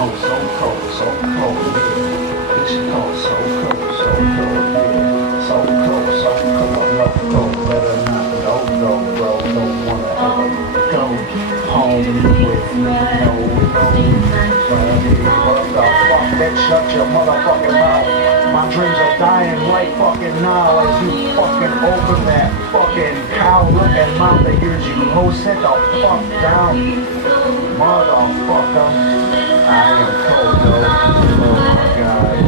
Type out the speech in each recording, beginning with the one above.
Oh, so cold, yeah. It's cold, so cold, yeah. So cold, I'm not cold. Better not go, bro. Don't wanna ever go home with me, no. What the fuck, bitch, shut your motherfucking mouth. My dreams are dying right fucking now as you fucking open that fucking cow-looking mouth of yours, you ho, sit the fuck down, motherfucker. I am cold though. Oh my god.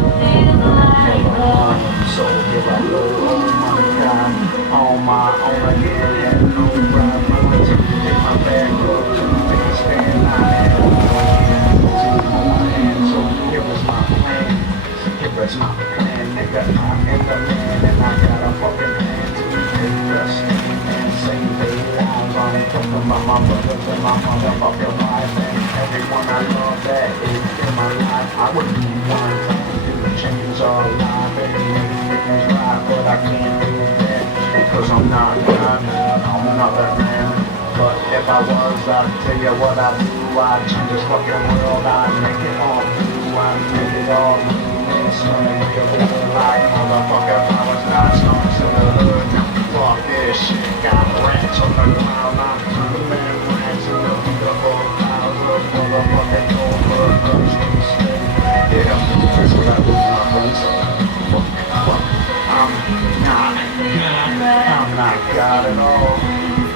Never home. So here I go. Oh my god. On my own again. Had no ride. My to take my bag up to the biggest stand I had. On my hand. So here was my plan. Here was my plan. Nigga, I'm in the man and I got a fucking plan to take the stand and sing their lives. I'm talking about my brothers and my motherfucking life and everyone I love that is in my life. I would be one to change our life and make things right, but I can't do that because I'm not God, I'm not that man. But if I was, I'd tell you what I'd do. I'd change this fucking world, I'd make it all blue, I'd make it all blue. It's gonna be a better life, motherfucker. If I was not snowing to the hood, fuck this shit. Got rats on the ground, I'm through man rats in the beautiful clouds of motherfucking Goldberg. Yeah, that's what I do, my friends. Fuck. I'm not God. I'm not God at all.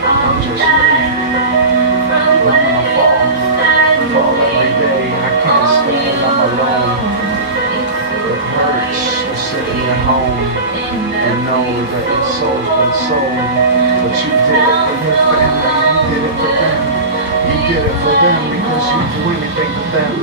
I'm just me. I'm gonna fall every day. I can't stand, I'm alone. It hurts to sit in your home and know that your soul's been sold. But you did it for your family, you did it for them. You did it for them because you do anything for them.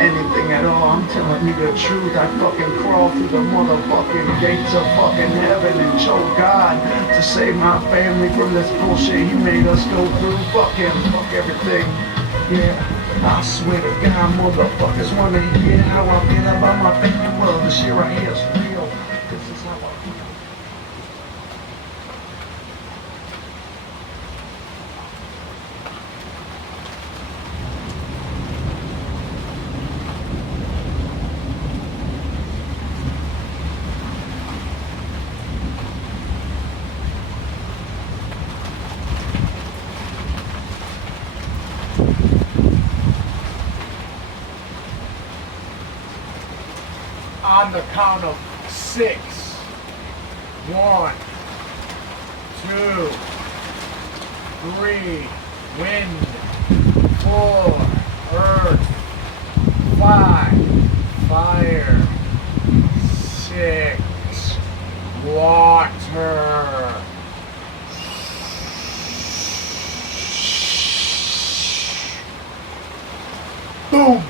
Anything at all, I'm telling you the truth. I fucking crawl through the motherfucking gates of fucking heaven and show God to save my family from this bullshit he made us go through. Fuck him, fuck everything. Yeah, I swear to God, motherfuckers wanna hear how I feel about my family. Well, this shit right here is real. This is how I feel. On the count of 6. 1, 2, 3. Wind. 4. Earth. 5. Fire. 6. Water. Boom.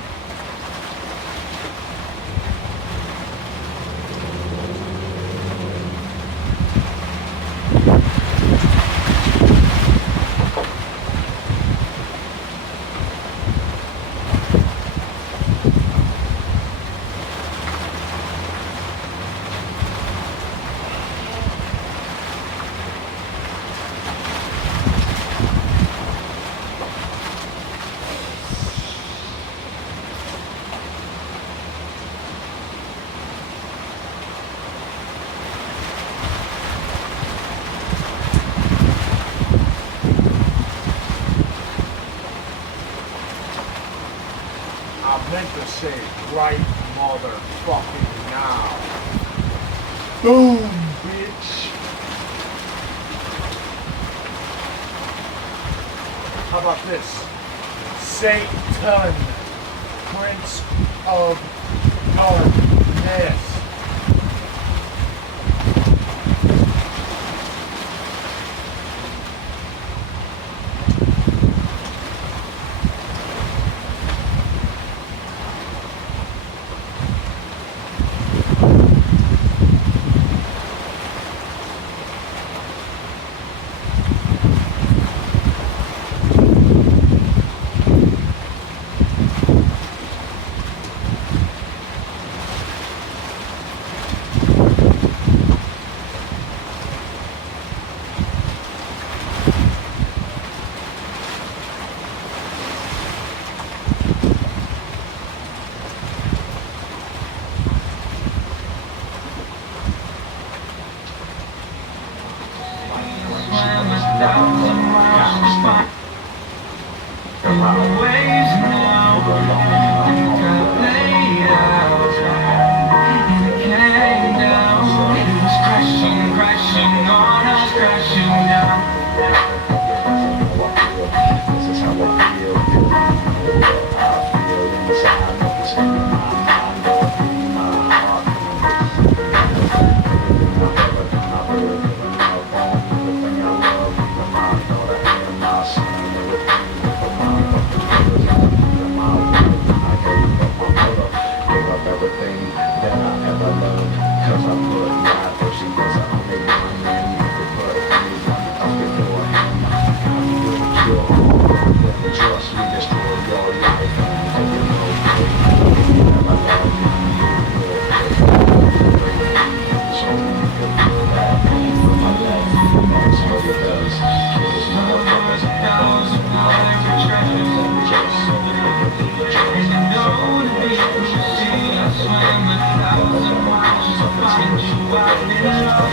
I meant to say right motherfucking now. Boom, bitch. How about this? Satan, Prince of Darkness.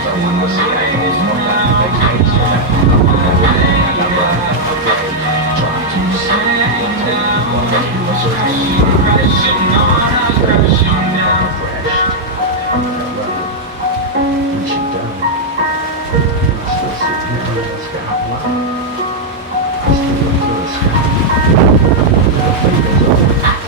I wanna see I ain't fuck that makes me so that I'm everything and I'm running out of day. Trying to say and take what they was when she died, I still sit here in the sky blind. I still look to the sky. The fingers up,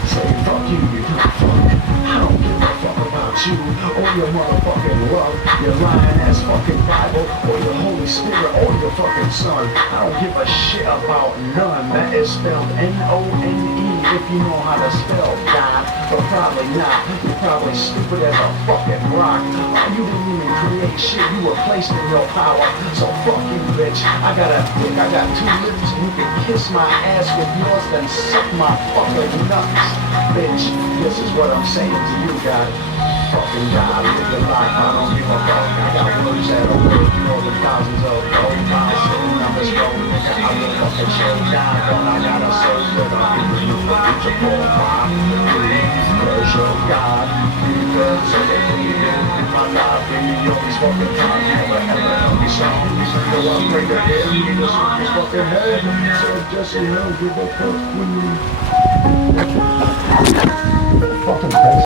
say fuck you, you don't fuck. I don't give a fuck about you or your motherfucking love, your lying ass fucking Bible, or your Holy Spirit, or your fucking Son. I don't give a shit about none. That is spelled N-O-N-E if you know how to spell God, but probably not. You're probably stupid as a fucking rock. You didn't even create shit, you were placed in your power. So fuck you, bitch. I got a dick, I got 2 lips, and you can kiss my ass with yours, then suck my fucking nuts. Bitch, this is what I'm saying to you, God. Fucking God, live your life, I don't give a fuck. I got words that'll work more than thousands of gold miles sitting on this road, nigga. I will fucking show God, but I got a soul that I'm giving you for future profile. Cause you're God, because of the freedom in my life, and you always fucking time, never ever help me song. So I'm greater than you, just with this fucking head. So just, you know, give a fuck when you fucking crazy.